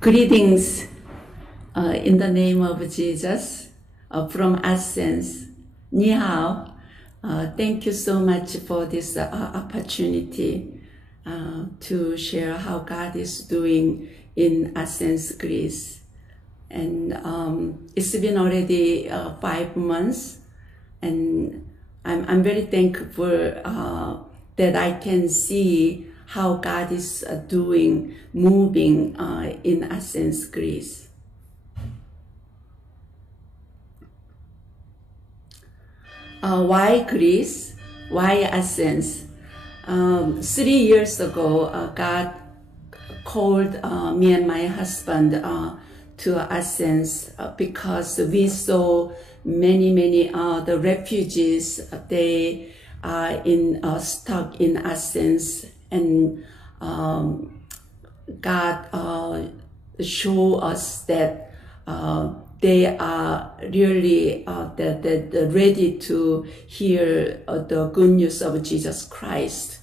Greetings in the name of Jesus from Essence. Ni hao. Thank you so much for this opportunity to share how God is doing in Essence, Greece. And it's been already 5 months, and I'm very thankful that I can see how God is moving in Essence, Greece. Why Greece? Why Essence? 3 years ago, God called me and my husband to Essence because we saw many the refugees. They are stuck in Essence, and God showed us that they are really ready to hear the good news of Jesus Christ.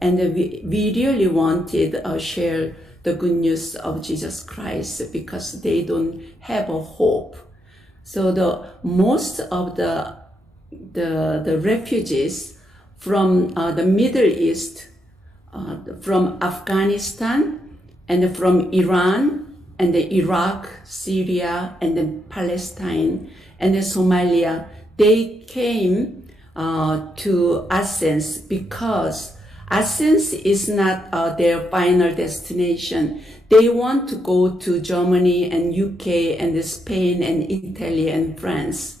And we really wanted to share the good news of Jesus Christ because they don't have a hope. So most of the refugees from the Middle East, from Afghanistan and from Iran and Iraq, Syria, and then Palestine, and then Somalia, they came to Essence because Essence is not their final destination. They want to go to Germany and UK and Spain and Italy and France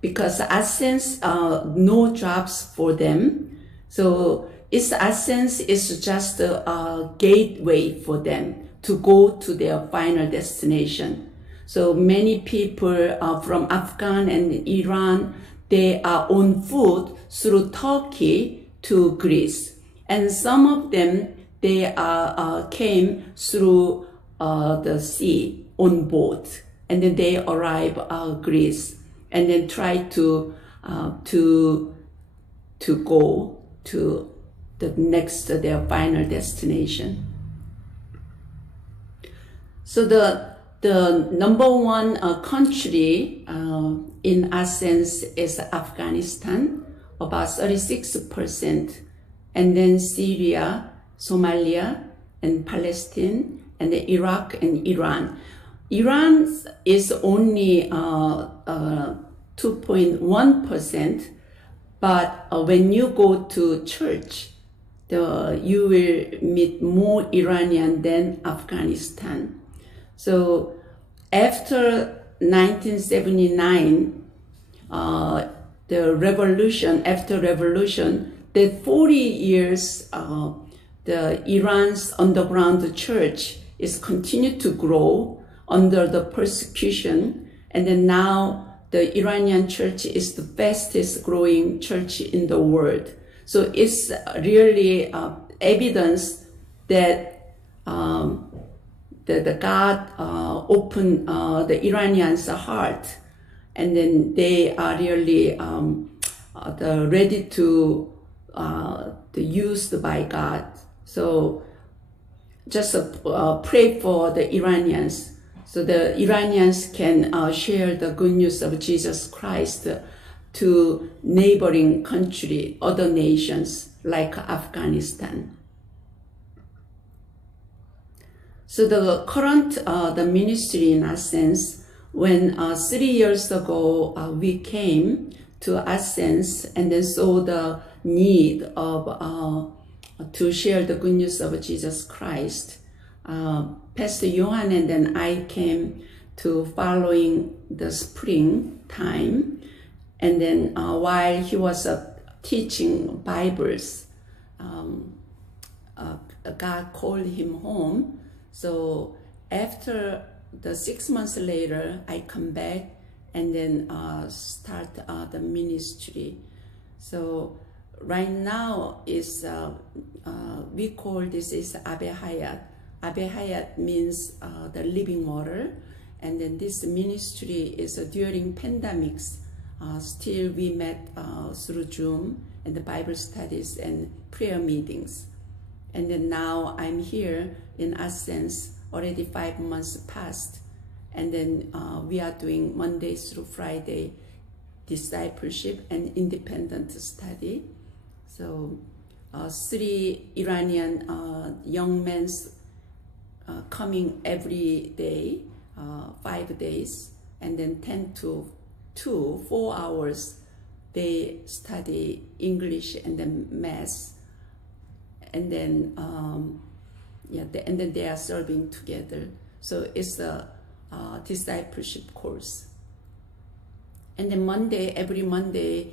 because Essence, no jobs for them. So Essence is just a gateway for them to go to their final destination. So many people from Afghan and Iran, they are on foot through Turkey to Greece. And some of them, they came through the sea on boat. And then they arrive Greece and then try to go to the next, their final destination. So the number one country in Essence is Afghanistan, about 36%, and then Syria, Somalia, and Palestine, and then Iraq and Iran. Iran is only 2.1%, but when you go to church, you will meet more Iranian than Afghanistan. So after 1979, after revolution, the 40 years, the Iran's underground church is continued to grow under the persecution, and then now the Iranian church is the fastest growing church in the world. So it's really evidence that that God opened the Iranians' heart, and then they are really ready to used by God. So just pray for the Iranians, so the Iranians can share the good news of Jesus Christ to neighboring country, other nations like Afghanistan. So the current the ministry in Essence, when 3 years ago we came to Essence and then saw the need of to share the good news of Jesus Christ, Pastor Johan and then I came to following the spring time, and then while he was teaching Bibles, God called him home. So after the 6 months later, I come back and then start the ministry. So right now is we call this is Abe Hayat. Abe Hayat means the living water, and then this ministry is during pandemics. Still we met through Zoom and the Bible studies and prayer meetings. And then now I'm here in Ascens, already 5 months passed. And then we are doing Monday through Friday discipleship and independent study. So 3 Iranian young men coming every day, 5 days, and then 10 to 4 hours they study English and then math, and then and then they are serving together. So it's a discipleship course. And then every Monday,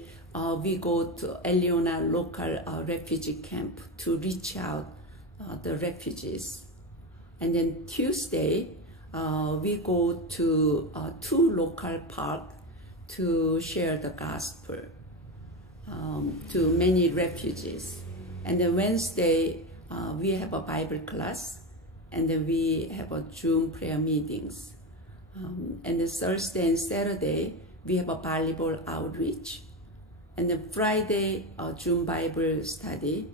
we go to Eliona local refugee camp to reach out the refugees. And then Tuesday, we go to 2 local parks to share the gospel to many refugees. And then Wednesday, we have a Bible class, and then we have a Zoom prayer meetings. And then Thursday and Saturday, we have a volleyball outreach. And then Friday, Zoom Bible study.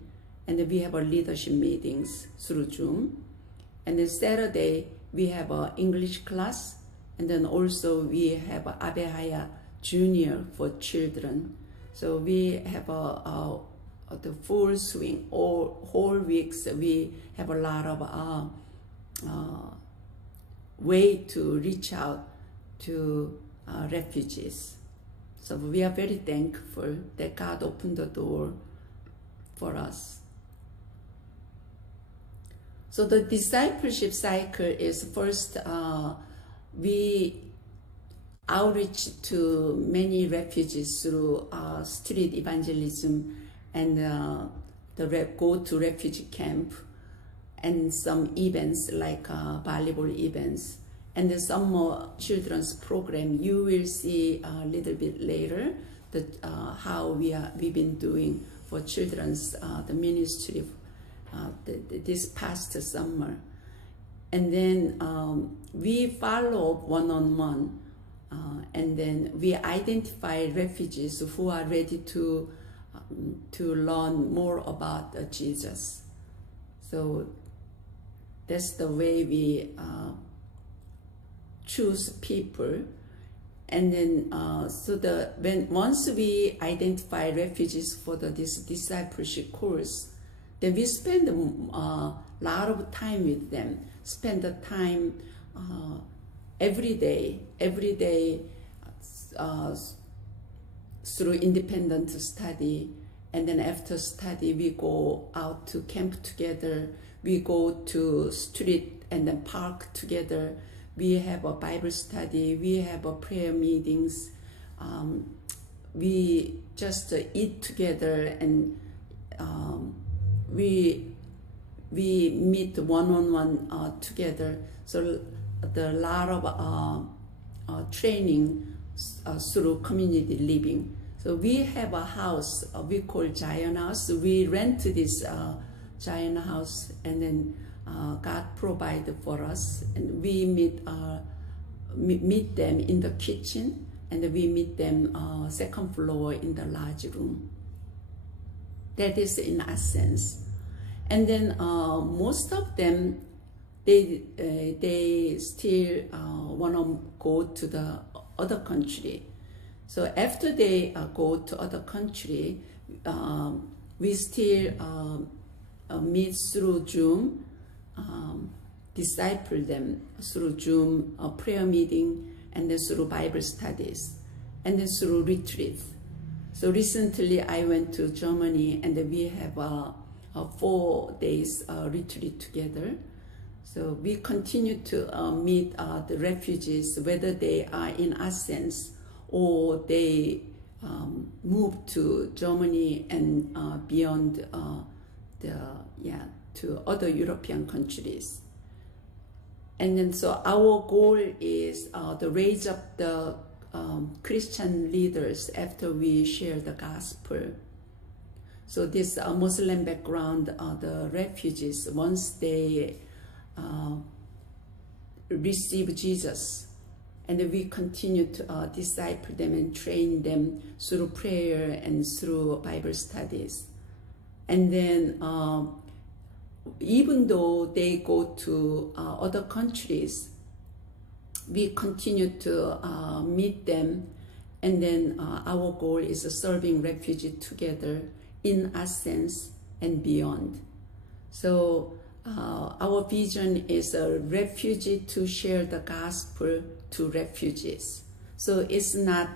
And then we have a leadership meetings through Zoom. And then Saturday, we have an English class. And then also we have a Abehaya Junior for children. So we have the full swing, whole weeks. We have a lot of way to reach out to refugees. So we are very thankful that God opened the door for us. So the discipleship cycle is first we outreach to many refugees through street evangelism and go to refugee camp and some events like volleyball events. And then some more children's program. You will see a little bit later how we've been doing for children's the ministry this past summer. And then we follow one-on-one, and then we identify refugees who are ready to learn more about Jesus. So that's the way we choose people. And then once we identify refugees for this discipleship course, then we spend a lot of time with them. Spend the time every day through independent study. And then after study, we go out to camp together. We go to street and then park together. We have a Bible study. We have a prayer meetings. We just eat together, and we meet one-on-one together. So the lot of training through community living. So we have a house we call Giant House. We rent this Giant House, and then God provided for us, and we meet them in the kitchen, and we meet them second floor in the large room. That is in essence. And then most of them, they still want to go to the other country. So after they go to other country, we still meet through Zoom, disciple them through Zoom prayer meeting, and then through Bible studies, and then through retreats. So recently I went to Germany, and we have a 4 days retreat together. So we continue to meet the refugees, whether they are in Ascens or they move to Germany and beyond to other European countries. And then so our goal is to raise up the Christian leaders after we share the gospel. So this Muslim background, the refugees, once they receive Jesus, and we continue to disciple them and train them through prayer and through Bible studies. And then even though they go to other countries, we continue to meet them, and then our goal is serving refugees together in Athens and beyond. So our vision is a refugee to share the gospel to refugees. So it's not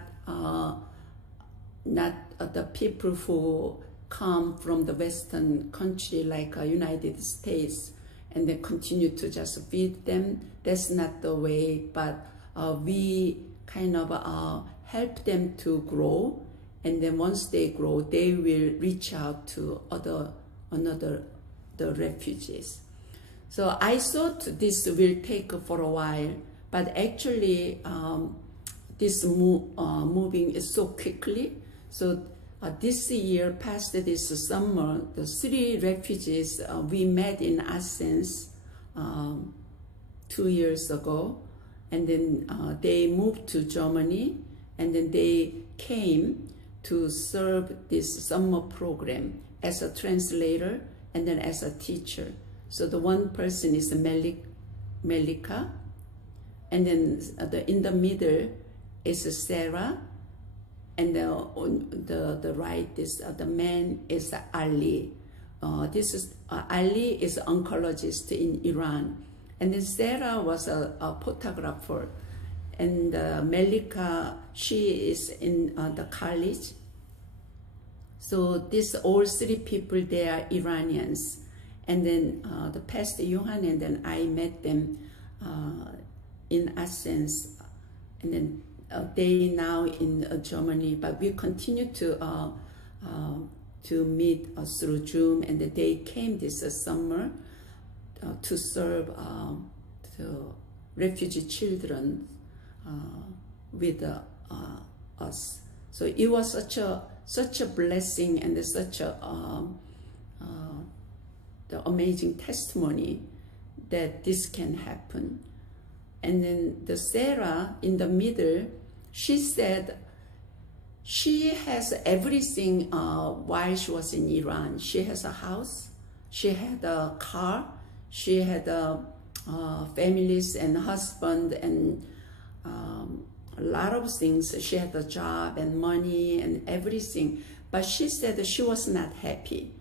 the people who come from the Western country like United States and then continue to just feed them. That's not the way, but we kind of help them to grow, and then once they grow, they will reach out to the refugees. So I thought this will take for a while, but actually this moving is so quickly. So this year, past this summer, the 3 refugees we met in Athens 2 years ago, and then they moved to Germany, and then they came to serve this summer program as a translator and then as a teacher. So the one person is Melika, and then in the middle is Sarah, and on the right is the man is Ali. This is Ali is an oncologist in Iran, and then Sarah was a photographer, and Melika, she is in the college. So these all 3 people, they are Iranians, and then the Pastor Johan and then I met them in Athens, and then they now in Germany, but we continue to meet through Zoom, and they came this summer to serve the refugee children with us. So it was such a blessing and such a the amazing testimony that this can happen. And then the Sarah in the middle, she said she has everything while she was in Iran. She has a house, she had a car, she had families and husband and a lot of things. She had a job and money and everything, but she said that she was not happy.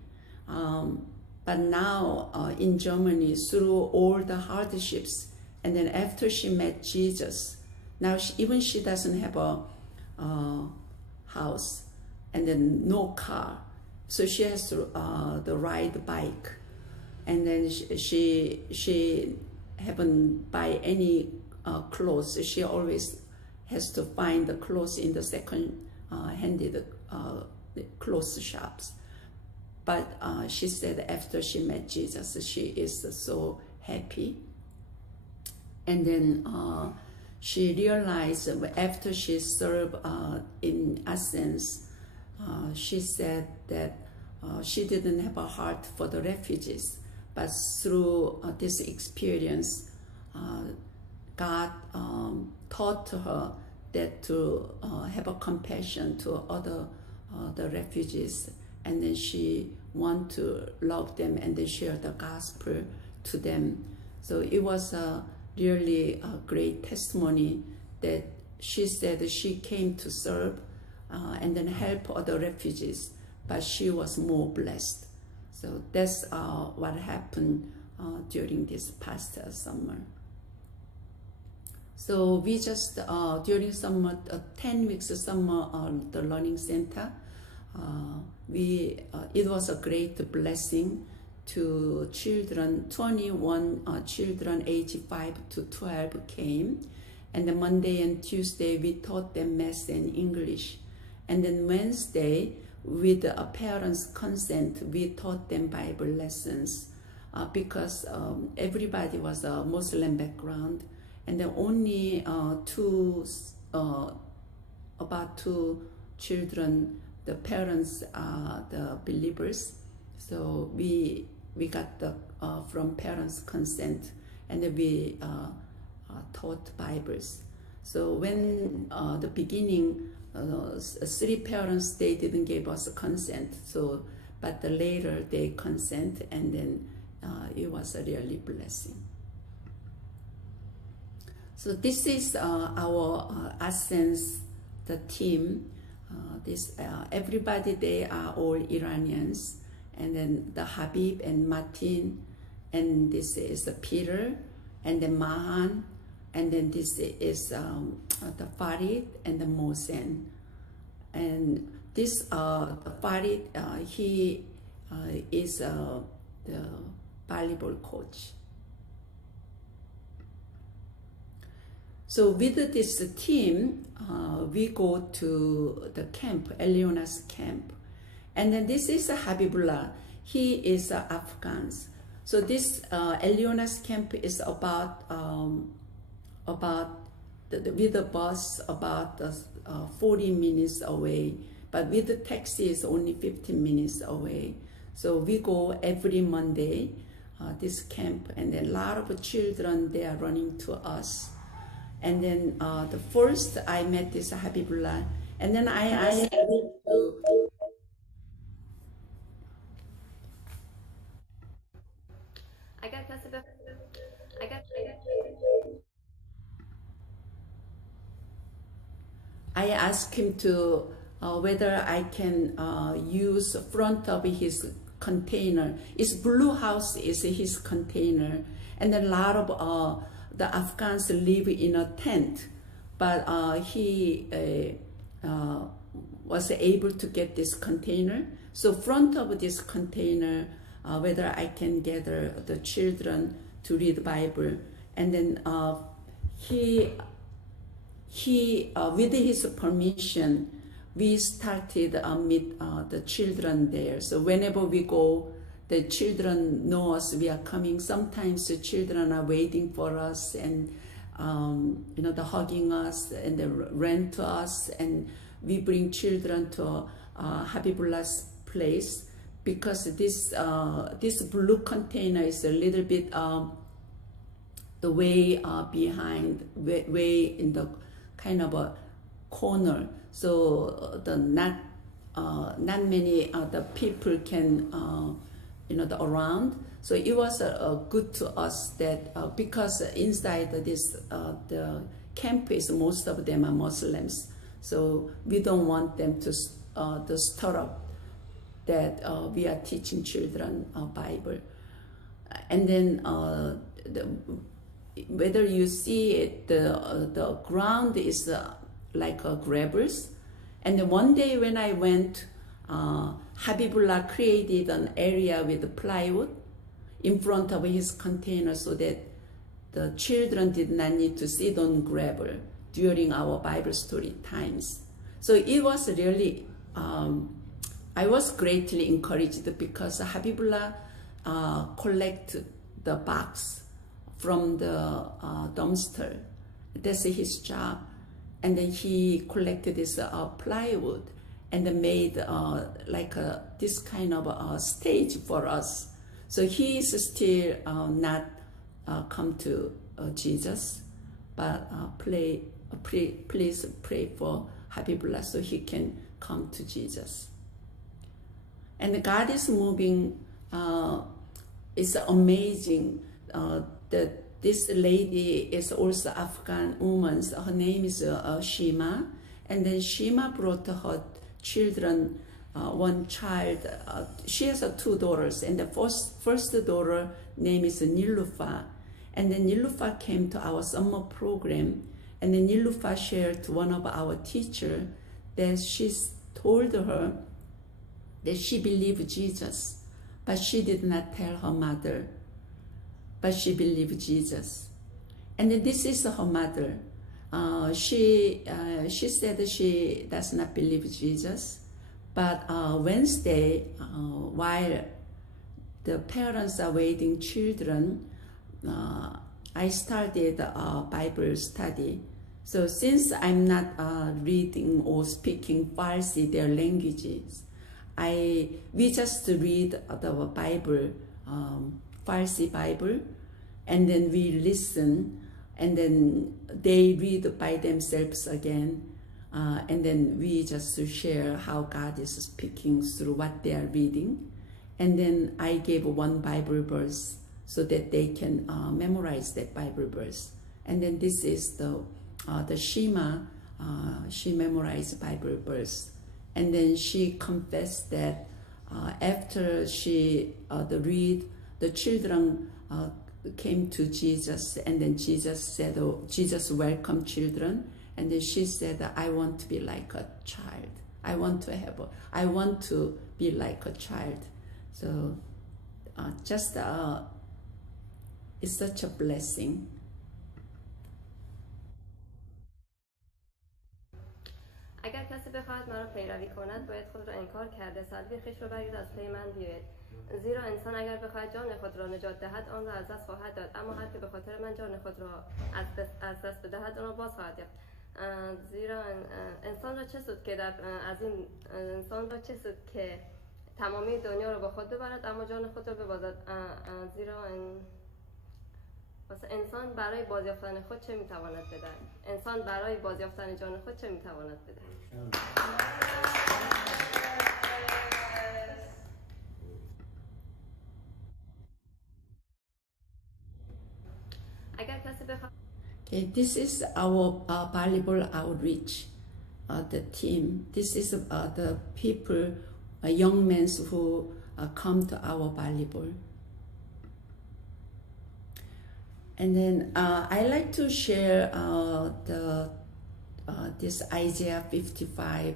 But now in Germany, through all the hardships, and then after she met Jesus, now even she doesn't have a house and then no car, so she has to ride bike, and then she haven't buy any clothes. She always has to find the clothes in the second-handed clothes shops. But she said after she met Jesus, she is so happy. And then she realized after she served in Athens, she said that she didn't have a heart for the refugees, but through this experience, God taught her that to have a compassion to other the refugees, and then she want to love them and then share the gospel to them. So it was really a great testimony that she said she came to serve and then help other refugees, but she was more blessed. So that's what happened during this past summer. So we just, during summer, 10 weeks summer, the learning center, it was a great blessing to children. 21 children aged 5 to 12 came, and then Monday and Tuesday we taught them math and English, and then Wednesday with the parents' consent we taught them Bible lessons because everybody was a Muslim background, and then only about 2 children, the parents are the believers, so we got the from parents' consent, and then we taught Bibles. So when the beginning, 3 parents, they didn't give us a consent. So, but later they consent, and then it was a really blessing. So this is our Ascens, the team. Everybody, they are all Iranians. And then the Habib and Martin, and this is Peter, and then Mahan, and then this is the Farid and the Mohsen. And this Farid, he is the volleyball coach. So with this team, we go to the camp, Eliona's camp. And then this is Habibullah. He is Afghan. So this Eliona's camp is about with the bus about 40 minutes away, but with the taxi is only 15 minutes away. So we go every Monday, this camp, and then a lot of children, they are running to us. And then the first I met this Habibullah, and then I asked him to I asked him to whether I can use front of his container. His blue house is his container, and a lot of the Afghans live in a tent, but he was able to get this container. So front of this container, whether I can gather the children to read the Bible, and then with his permission, we started meet the children there. So whenever we go, the children know us, we are coming. Sometimes the children are waiting for us, and they're hugging us, and they run to us, and we bring children to Habibullah's place, because this blue container is a little bit the way behind, way in the kind of a corner, so not many other people can around. So it was good to us that because inside this the campus, most of them are Muslims, so we don't want them to stir up that we are teaching children Bible. And then whether you see it, the ground is like grabbers. And then one day when I went, Habibullah created an area with plywood in front of his container so that the children did not need to sit on gravel during our Bible story times. So it was really, I was greatly encouraged because Habibullah collected the box from the dumpster. That's his job. And then he collected this plywood and then made like this kind of a stage for us. So he is still not come to Jesus, but please pray for Habibullah so he can come to Jesus. And God is moving. It's amazing that this lady is also Afghan woman. Her name is Shima, and then Shima brought her children, one child. She has two daughters, and the first daughter name is Nilufa, and then Nilufa came to our summer program, and then Nilufa shared to one of our teachers that she told her that she believed Jesus, but she did not tell her mother. But she believed Jesus. And then this is her mother. She said she does not believe Jesus. But Wednesday, while the parents are waiting children, I started a Bible study. So since I'm not reading or speaking Farsi, their languages, we just read the Bible, Farsi Bible, and then we listen, and then they read by themselves again, and then we just share how God is speaking through what they are reading. And then I gave one Bible verse so that they can memorize that Bible verse. And then this is the Shema. She memorized Bible verse, and then she confessed that after she read, the children came to Jesus, and then Jesus said, Jesus welcomed children, and then she said, I want to be like a child. I want to be like a child. So it's such a blessing. اگر کسی بخواهد مرا پیروی کند باید خود را انکار کرده صلیب خویش را برگیرد از پی من بیاید زیرا انسان اگر بخواهد جان خود را نجات دهد آن را از دست خواهد داد اما هر که به خاطر من جان خود را از دست بدهد آن را باز خواهد یافت زیرا انسان را چه سود که تمامی دنیا را با خود ببرد اما جان خود را ببازد زیرا انسان برای بازیافتن خود چه میتواند بدهد انسان برای بازیافتن جان خود چه میتواند بدهد اگر کسی بخواد Okay, this is our Bible outreach, the team. This is the people, young men who come to our Bible. And then I like to share this Isaiah 55.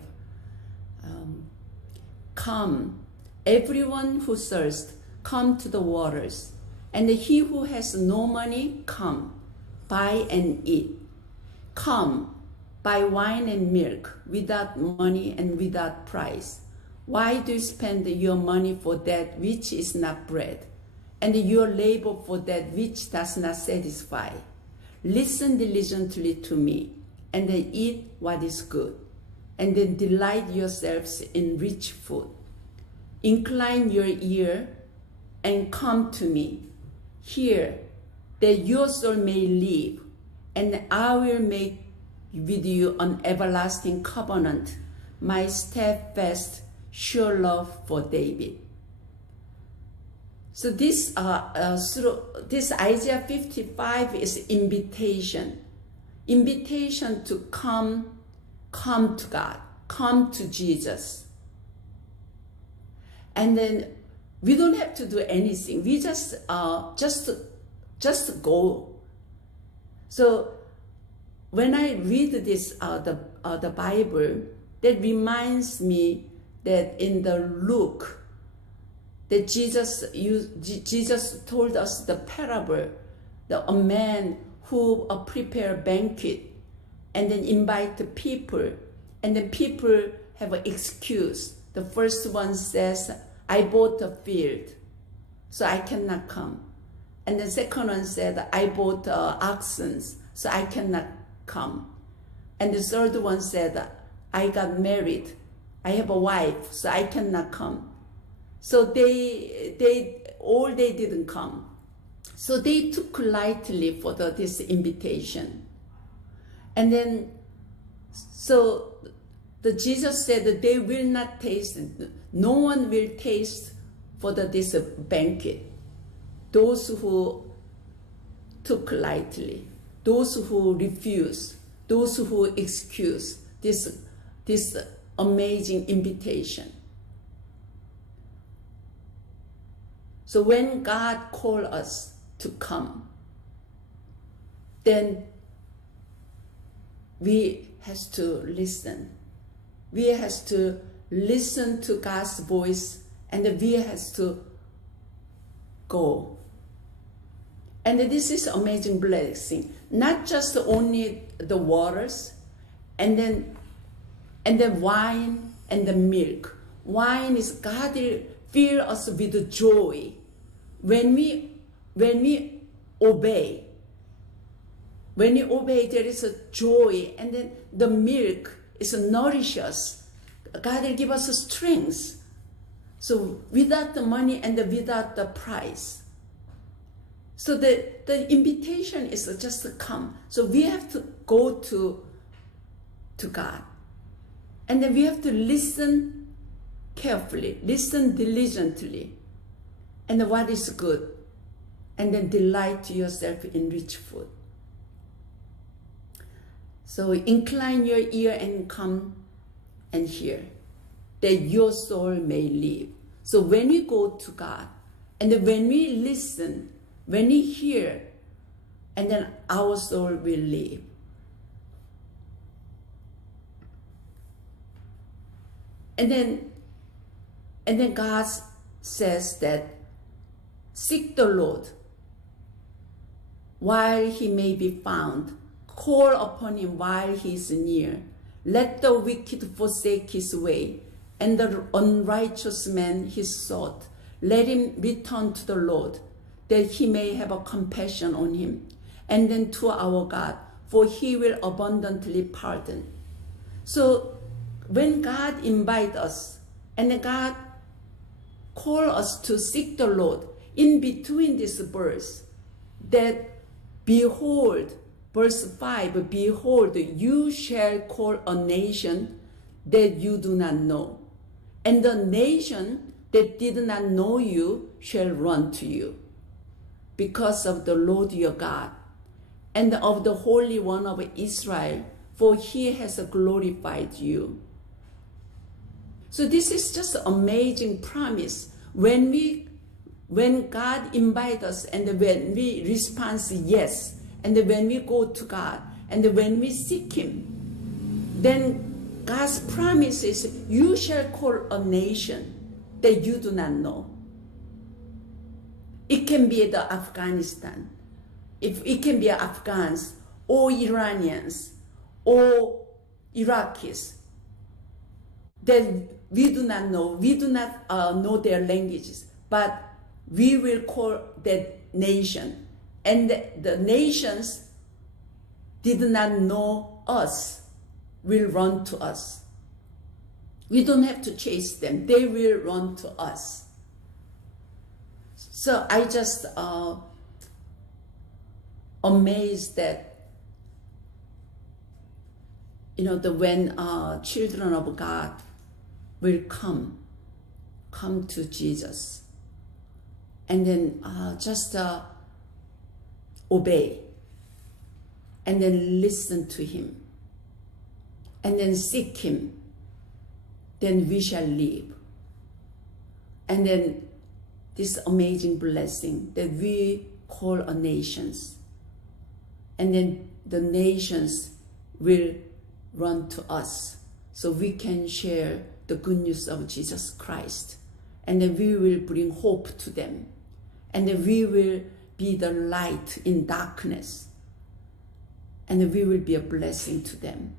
Come, everyone who thirsts, come to the waters. And he who has no money, come, buy and eat. Come, buy wine and milk without money and without price. Why do you spend your money for that which is not bread, and your labor for that which does not satisfy? Listen diligently to me, and then eat what is good, and then delight yourselves in rich food. Incline your ear and come to me. Hear, that your soul may live, and I will make with you an everlasting covenant, my steadfast, sure love for David. So this Isaiah 55 is invitation to come to God, come to Jesus. And then we don't have to do anything. We just go. So when I read this the Bible, that reminds me that in the Luke, that Jesus told us the parable, a man who prepare a banquet and then invite the people, and then people have an excuse. The first one says, I bought a field, so I cannot come. And the second one said, I bought oxen, so I cannot come. And the third one said, I got married, I have a wife, so I cannot come. So they didn't come. So they took lightly for this invitation. And then, so Jesus said that they will not taste, no one will taste for this banquet. Those who took lightly, those who refuse, those who excuse this amazing invitation. So when God calls us to come, then we has to listen. We has to listen to God's voice, and we has to go. And this is amazing blessing. Not just only the waters, and then wine and the milk. Wine is God will fill us with joy. When we obey, there is a joy, and then the milk is nourish us. God will give us strength. So without the money and without the price. So the invitation is just to come. So we have to go to God. And then we have to listen carefully, listen diligently. And what is good? and then delight yourself in rich food. So incline your ear and come and hear, that your soul may live. So when we go to God, and when we listen, when we hear, and then our soul will live. And then God says that seek the Lord while he may be found. Call upon him while he is near. Let the wicked forsake his way, and the unrighteous man his thought. Let him return to the Lord, that he may have a compassion on him, and then to our God, for he will abundantly pardon. So when God invites us, and God calls us to seek the Lord, in between this verse, that behold, verse 5, behold, you shall call a nation that you do not know, and the nation that did not know you shall run to you, because of the Lord your God, and of the Holy One of Israel, for he has glorified you. So this is just an amazing promise. When God invites us, and when we respond yes, and when we go to God, and when we seek him, then God's promise is, you shall call a nation that you do not know. It can be the Afghanistan, it can be Afghans, or Iranians, or Iraqis, that we do not know. We do not know their languages, but we will call that nation. And the nations did not know us will run to us. We don't have to chase them. They will run to us. So I just amazed that, when children of God will come to Jesus, and then just obey, and then listen to him, and then seek him, then we shall live. And then this amazing blessing that we call a nations, and then the nations will run to us, so we can share the good news of Jesus Christ, and then we will bring hope to them, and then we will be the light in darkness, and then we will be a blessing to them.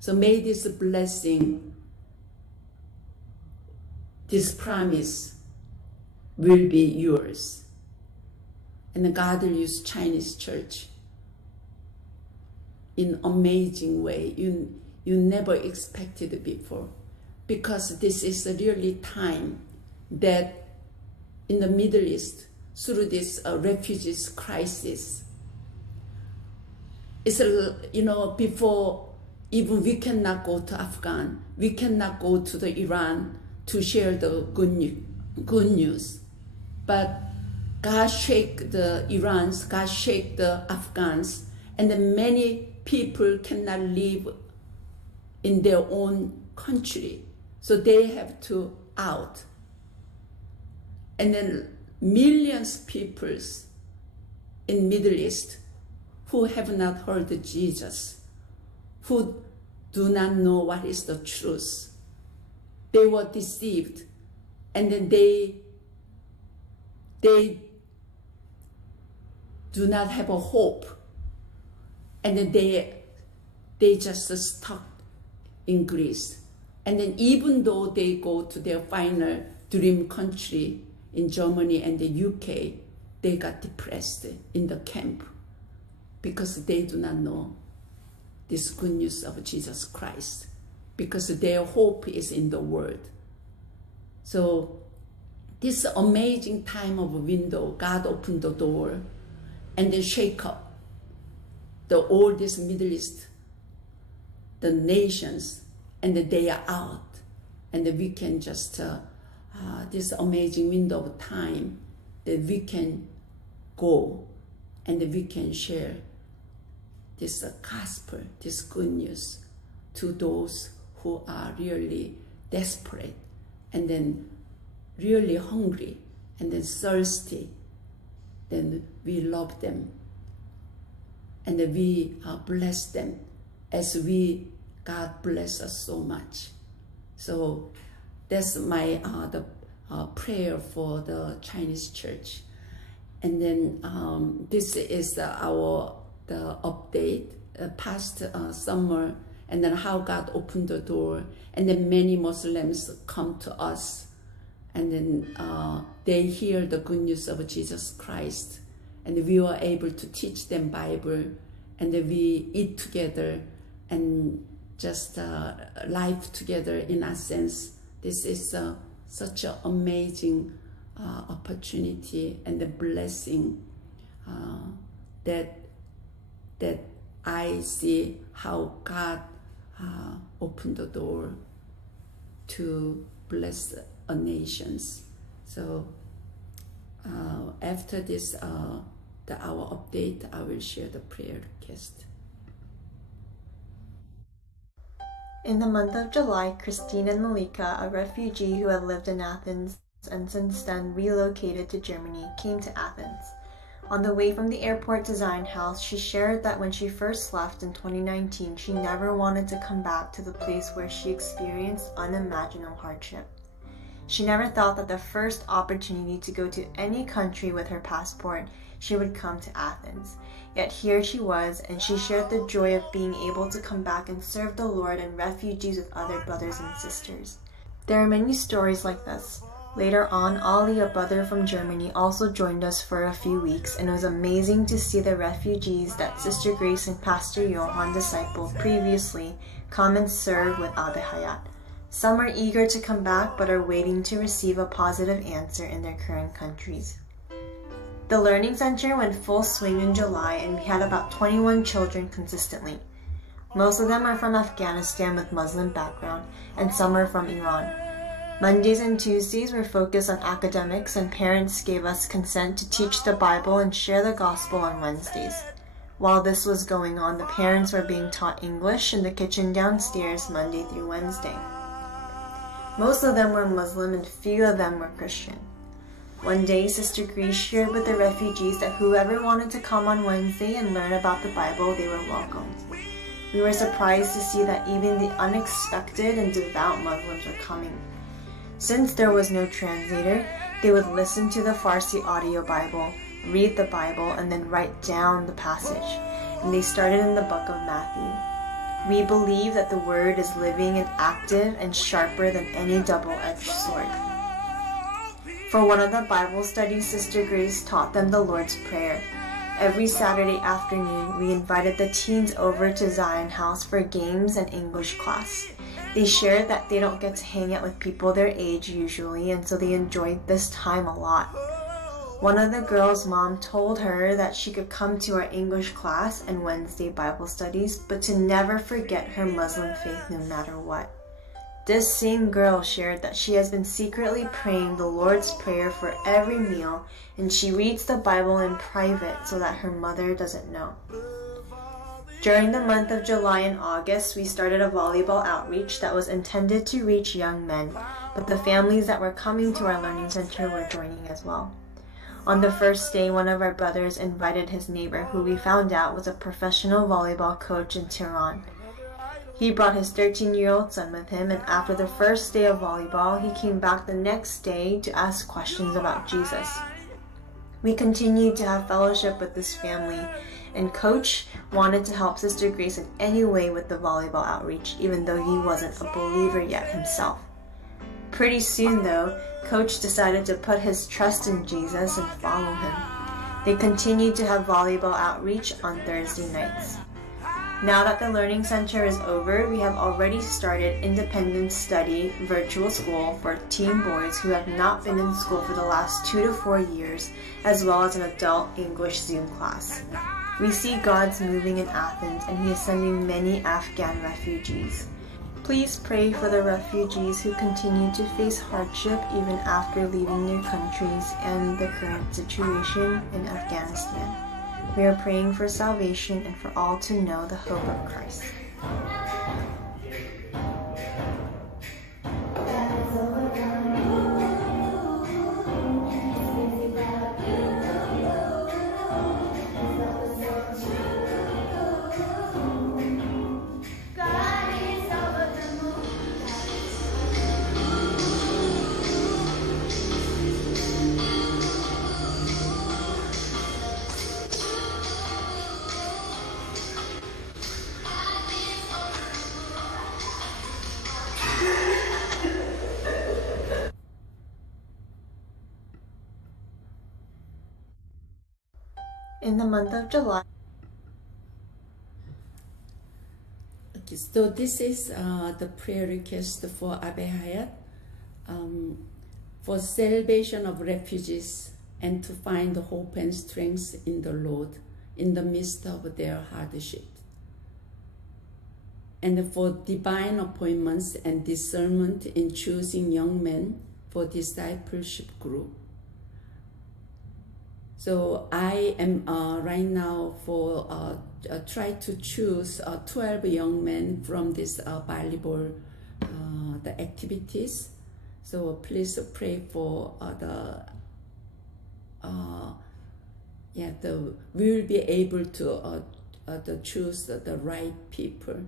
So may this blessing, this promise will be yours. And God will use Chinese church in amazing way you never expected before, because this is really time that in the Middle East, through this refugees crisis, it's before even we cannot go to Afghan, we cannot go to the Iran to share the good news, but God shake the Irans, God shake the Afghans, and then many people cannot live in their own country, so they have to out. And then millions of people in Middle East who have not heard Jesus, who do not know what is the truth. They were deceived, and then they do not have a hope, and then they just stuck in Greece. And then even though they go to their final dream country in Germany and the UK, they got depressed in the camp because they do not know this good news of Jesus Christ, because their hope is in the Word. So this amazing time of window, God opened the door and then shake up all this Middle East, the nations, and they are out, and we can just this amazing window of time that we can go and we can share this gospel, this good news to those who are really desperate and then really hungry and then thirsty. Then we love them and we bless them as God bless us so much. So that's my prayer for the Chinese church. And then this is the update past summer, and then how God opened the door, and then many Muslims come to us, and then they hear the good news of Jesus Christ, and we were able to teach them Bible, and we eat together and just life together in a sense. This is such an amazing opportunity and a blessing that I see how God opened the door to bless our nations. So after this, our update, I will share the prayer request. In the month of July, Christine and Malika, a refugee who had lived in Athens and since then relocated to Germany, came to Athens. On the way from the airport to Zion House, she shared that when she first left in 2019, she never wanted to come back to the place where she experienced unimaginable hardship. She never thought that the first opportunity to go to any country with her passport, she would come to Athens. Yet here she was, and she shared the joy of being able to come back and serve the Lord and refugees with other brothers and sisters. There are many stories like this. Later on, Ali, a brother from Germany, also joined us for a few weeks, and it was amazing to see the refugees that Sister Grace and Pastor Johan discipled previously come and serve with Abi Hayat. Some are eager to come back but are waiting to receive a positive answer in their current countries. The Learning Center went full swing in July, and we had about 21 children consistently. Most of them are from Afghanistan with Muslim background, and some are from Iran. Mondays and Tuesdays were focused on academics, and parents gave us consent to teach the Bible and share the gospel on Wednesdays. While this was going on, the parents were being taught English in the kitchen downstairs Monday through Wednesday. Most of them were Muslim and few of them were Christian. One day, Sister Grace shared with the refugees that whoever wanted to come on Wednesday and learn about the Bible, they were welcomed. We were surprised to see that even the unexpected and devout Muslims were coming. Since there was no translator, they would listen to the Farsi audio Bible, read the Bible, and then write down the passage. And they started in the book of Matthew. We believe that the word is living and active and sharper than any double-edged sword. For one of the Bible studies, Sister Grace taught them the Lord's Prayer. Every Saturday afternoon, we invited the teens over to Zion House for games and English class. They shared that they don't get to hang out with people their age usually, and so they enjoyed this time a lot. One of the girls' mom told her that she could come to our English class and Wednesday Bible studies, but to never forget her Muslim faith no matter what. This same girl shared that she has been secretly praying the Lord's Prayer for every meal, and she reads the Bible in private so that her mother doesn't know. During the month of July and August, we started a volleyball outreach that was intended to reach young men, but the families that were coming to our learning center were joining as well. On the first day, one of our brothers invited his neighbor, who we found out was a professional volleyball coach in Tehran. He brought his 13-year-old son with him, and after the first day of volleyball, he came back the next day to ask questions about Jesus. We continued to have fellowship with this family, and Coach wanted to help Sister Grace in any way with the volleyball outreach, even though he wasn't a believer yet himself. Pretty soon, though, Coach decided to put his trust in Jesus and follow him. They continued to have volleyball outreach on Thursday nights. Now that the Learning Center is over, we have already started independent study virtual school for teen boys who have not been in school for the last 2 to 4 years, as well as an adult English Zoom class. We see God's moving in Athens, and He is sending many Afghan refugees. Please pray for the refugees who continue to face hardship even after leaving their countries and the current situation in Afghanistan. We are praying for salvation and for all to know the hope of Christ. In the month of July. Okay, so this is the prayer request for Abehayat, for salvation of refugees and to find hope and strength in the Lord in the midst of their hardship, and for divine appointments and discernment in choosing young men for discipleship group. So I am right now for try to choose 12 young men from this valuable the activities. So please pray for we will be able to choose the right people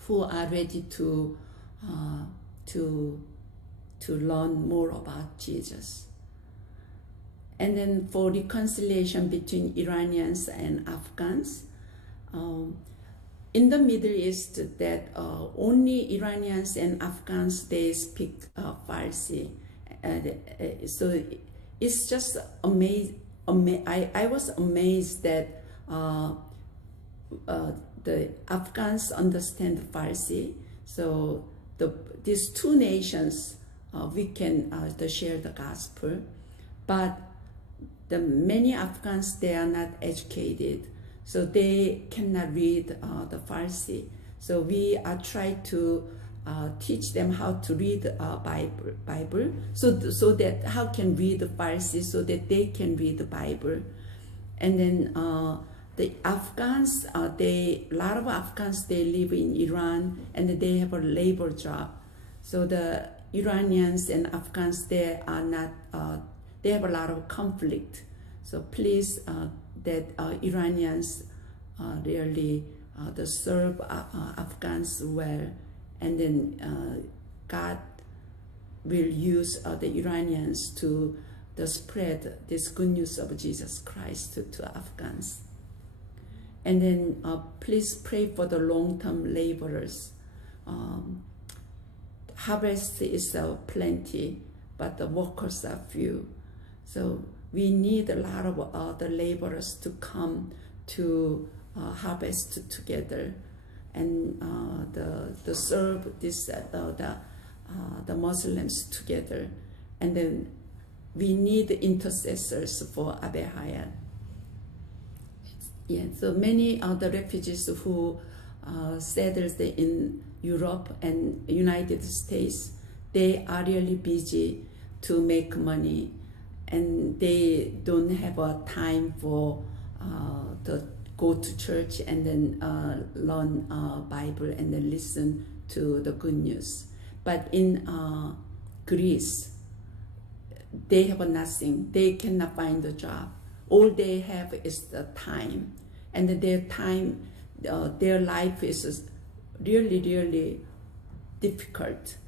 who are ready to learn more about Jesus. And then for reconciliation between Iranians and Afghans, in the Middle East, that only Iranians and Afghans, they speak Farsi. So it's just amazing. I was amazed that the Afghans understand Farsi. So these two nations, we can share the gospel. But the many Afghans, they are not educated, so they cannot read the Farsi. So we are trying to teach them how to read Bible, so that how can read the Farsi, so that they can read the Bible. And then the Afghans, a lot of Afghans, they live in Iran and they have a labor job. So the Iranians and Afghans, they are not. They have a lot of conflict. So please, that Iranians really serve Afghans well, and then God will use the Iranians to spread this good news of Jesus Christ to Afghans. And then please pray for the long-term laborers. Harvest is plenty, but the workers are few. So we need a lot of the laborers to come to harvest together and the serve this the Muslims together. And then we need intercessors for Abehayat. Yeah, so many of the refugees who settled in Europe and United States, they are really busy to make money, and they don't have a time for to go to church and then learn Bible and then listen to the good news. But in Greece, they have nothing. They cannot find a job. All they have is the time, and their time, their life is really, really difficult.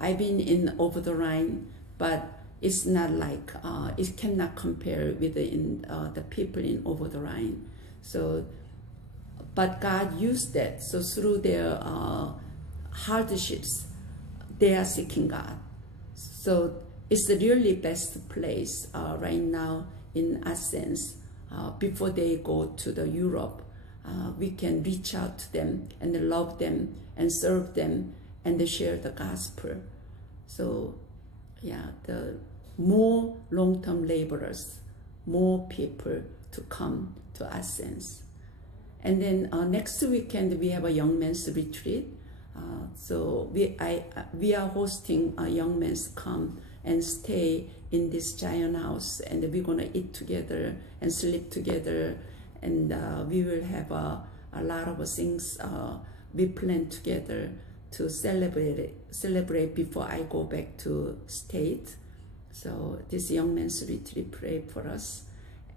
I've been in over the Rhine, but it's not like, it cannot compare with the people in over the Rhine. So, but God used that. So through their hardships, they are seeking God. So it's the really best place right now in Athens. Before they go to the Europe, we can reach out to them and love them and serve them and share the gospel. So yeah, the more long-term laborers, more people to come to Athens. And then next weekend we have a young men's retreat. So we are hosting young men to come and stay in this giant house, and we're gonna eat together and sleep together, and we will have a lot of things we plan together to celebrate before I go back to state. So this young men's retreat, pray for us,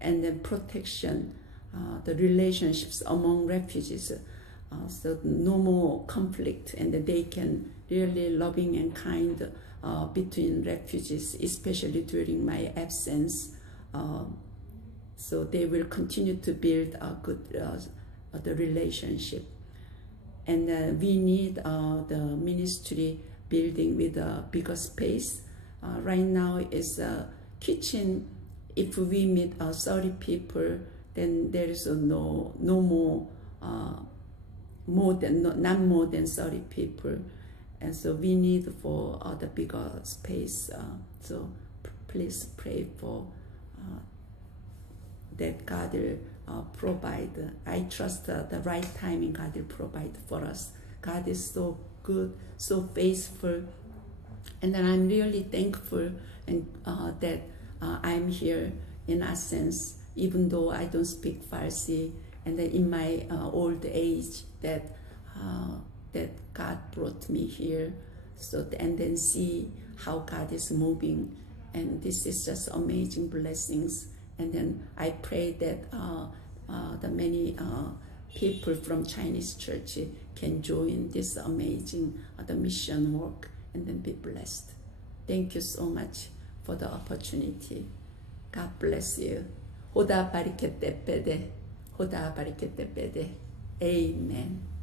and then protection, the relationships among refugees. So no more conflict, and that they can really loving and kind between refugees, especially during my absence. So they will continue to build a good the relationship. And we need the ministry building with a bigger space. Right now is a kitchen. If we meet 30 people, then there is no more. Not more than 30 people, and so we need for the bigger space. So please pray for that God will provide. I trust the right timing God will provide for us. God is so good, so faithful, and then I'm really thankful and that I'm here in Athens, even though I don't speak Farsi. And then in my old age, that God brought me here, so and then see how God is moving, and this is just amazing blessings. And then I pray that the many people from Chinese church can join this amazing the mission work, and then be blessed. Thank you so much for the opportunity. God bless you. Hoda barikete pede. Hoda barikete pede. Amen.